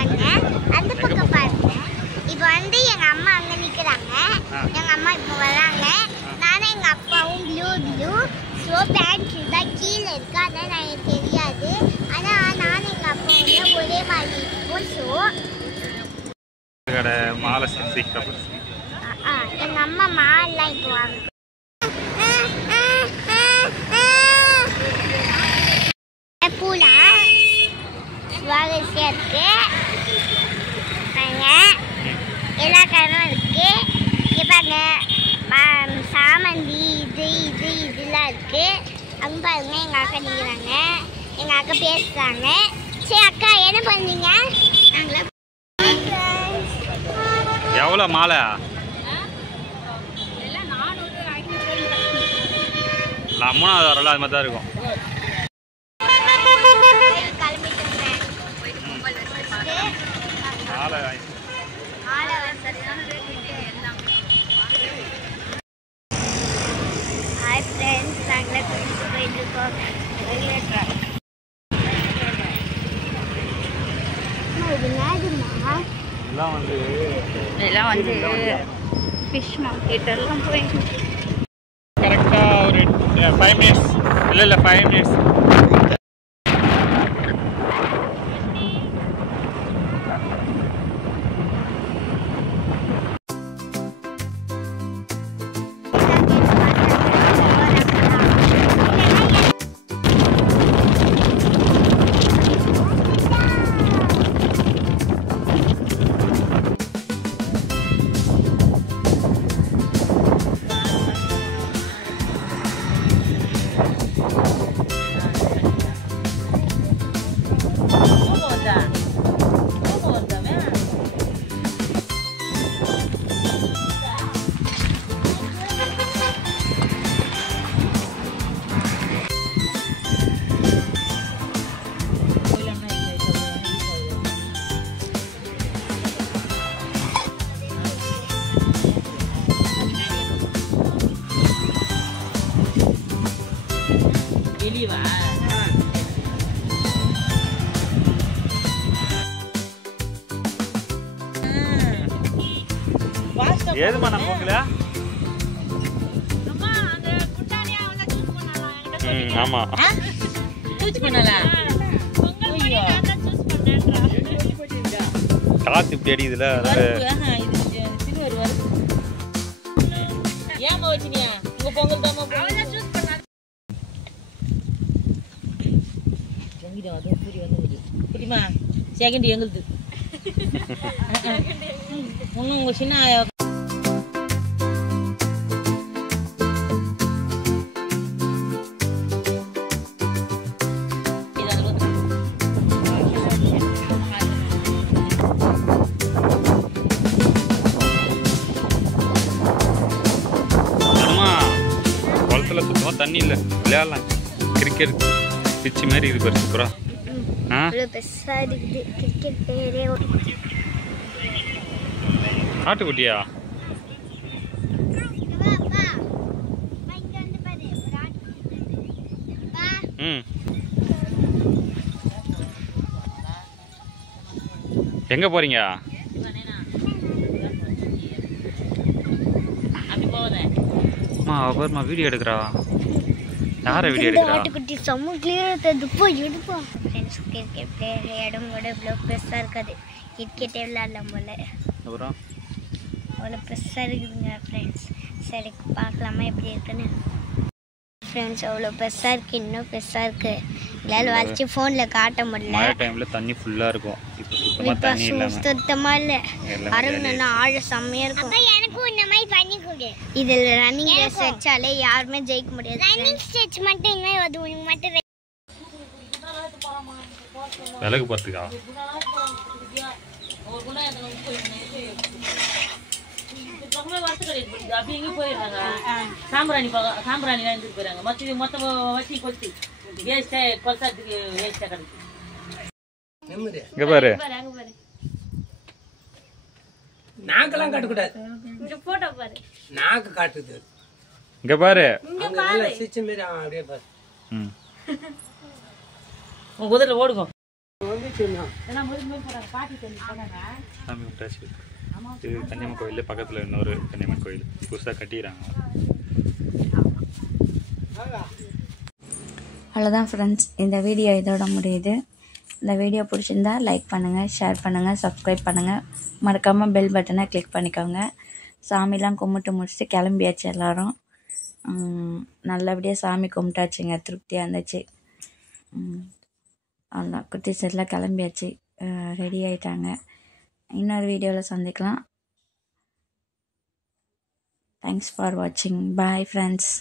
பாருங்க, அந்த பக்கம் பாருங்க. இப்போ வந்து எங்க அம்மா அங்க நிக்கிறாங்க. எங்க அம்மா இப்போ வராங்க. நானும் எங்க அப்பாவும் ப்ளூ ஸோ பேண்ட் தான் கீழே இருக்கு. அதான் எனக்கு தெரியாது. ஆனா நானும் எங்க அப்பாவும் ஒரே மாதிரி இருக்கும். ஸோ மாலை சீக்கிரம் எங்க அம்மா மாலாம் இப்போ வாங்க. பூலாம் சுவாரஸ்யா இருக்கு. எல்லா கலரும் இருக்கு. இங்கே பாருங்க, சாமந்தி இதெல்லாம் இருக்கு. அங்கே பாருங்க எங்க அக்கா நிற்கிறாங்க. எங்க அக்கா பேசுறாங்க. சரி அக்கா என்ன பண்ணீங்க? எவ்வளோ மாலை? மூணாவது வரல அது மாதிரி தான் இருக்கும். ஹாய் ஃப்ரெண்ட்ஸ், நாங்கள் போயிட்டு இருக்கோம். எல்லாம் வந்து ஃபிஷ் மார்க்கெட் எல்லாம் போயிட்டு கரெக்டாக ஒரு 5 மினிட்ஸ் இல்லை 5 மினிட்ஸ். ஏதுமா நம்ம உங்களா? ஆமா காத்து இப்படி அடிக்குதுல. செகண்ட் எங்களுது ஒன்றும் உங்க சின்ன குளத்துல சுத்தமாக தண்ணி இல்லை, விளையாடலாம். கிரிக்கெட் பிச்சு மாதிரி இது பாரு சூப்பரா. ஆட்டுக்குட்டியா? ம் எங்க போறீங்க? அப்புறமா வீடியோ எடுக்கிறா. யார வீடியோ எடுக்கிறா? ஆட்டுக்குட்டி செம்ம கிளியரா தெரியுது. போய் எடுப்பா. ஃப்ரெண்ட்ஸ், கிரிக்கெட் பிளேயர் இடம் கூட இவ்வளோ பெருசாக இருக்காது. கிரிக்கெட்டே விளையாடலாம் போல. அப்புறம் அவ்வளோ பெருசாக இருக்குதுங்க ஃப்ரெண்ட்ஸ். சரி பார்க்கலாமா எப்படி இருக்குன்னு. ஃப்ரெண்ட்ஸ் அவ்வளோ பெருசாக இருக்குது, இன்னும் பெருசாக இருக்குது. எங்களால் வச்சு ஃபோனில் காட்ட முடியல. மழை டைமில் தண்ணி ஃபுல்லாக இருக்கும். இப்போ சுத்தமாக இல்லை. அரங்கணுன்னா ஆழ செம்மையாக இருக்கும். எனக்கும் இந்த மாதிரி பண்ணி கொடு. இதில் ரன்னிங் ரேஸ் வச்சாலே யாருமே ஜெயிக்க முடியாது. ரன்னிங் ஸ்டெச் மட்டும் இனிமேல் அது உனக்கு மட்டும் விலகு பார்த்துக்கா. அப்படி எங்கே போயிடுறாங்க. சாம்பிராணி எடுத்துட்டு போயிடுறாங்க. மொத்தம் வச்சு கொத்தி வேஸ்ட்டாக கொல்சாத்துக்கு வேஸ்ட்டாக கிடக்கு. இங்க பாரு, நாக்கெல்லாம் காட்டக்கூடாது. போட்டோ பாரு, நாக்கு காட்டுது. இங்க பாரு, சிச்சு மாரி அப்படியே பாரு. உங்க குதிரை ஓடுங்க. எல்லாம் முறுக்கு முறுக்கு போறாங்க பாட்டி தண்ணி போனாங்க சாமி கும்பிட்டாச்சு. இது கன்னியம்மன் கோயில் பக்கத்தில் இன்னொரு கன்னியம்மன் கோயில் புதுசாக கட்டிக்கிறாங்க. அவ்வளோதான் ஃப்ரெண்ட்ஸ், இந்த வீடியோ இதோட முடியுது. இந்த வீடியோ பிடிச்சிருந்தா லைக் பண்ணுங்கள், ஷேர் பண்ணுங்கள், சப்ஸ்கிரைப் பண்ணுங்கள், மறக்காமல் பெல் பட்டனை கிளிக் பண்ணிக்கோங்க. சாமிலாம் கும்பிட்டு முடிச்சுட்டு கிளம்பியாச்சு எல்லோரும். நல்லபடியாக சாமி கும்பிட்டாச்சுங்க, திருப்தியாக இருந்துச்சு. அவ்வளோதான், குட்டீஸ் எல்லாம் கிளம்பியாச்சு, ரெடி ஆகிட்டாங்க. இன்னொரு வீடியோவில் சந்திக்கலாம். தேங்க்ஸ் ஃபார் வாட்சிங். Bye friends.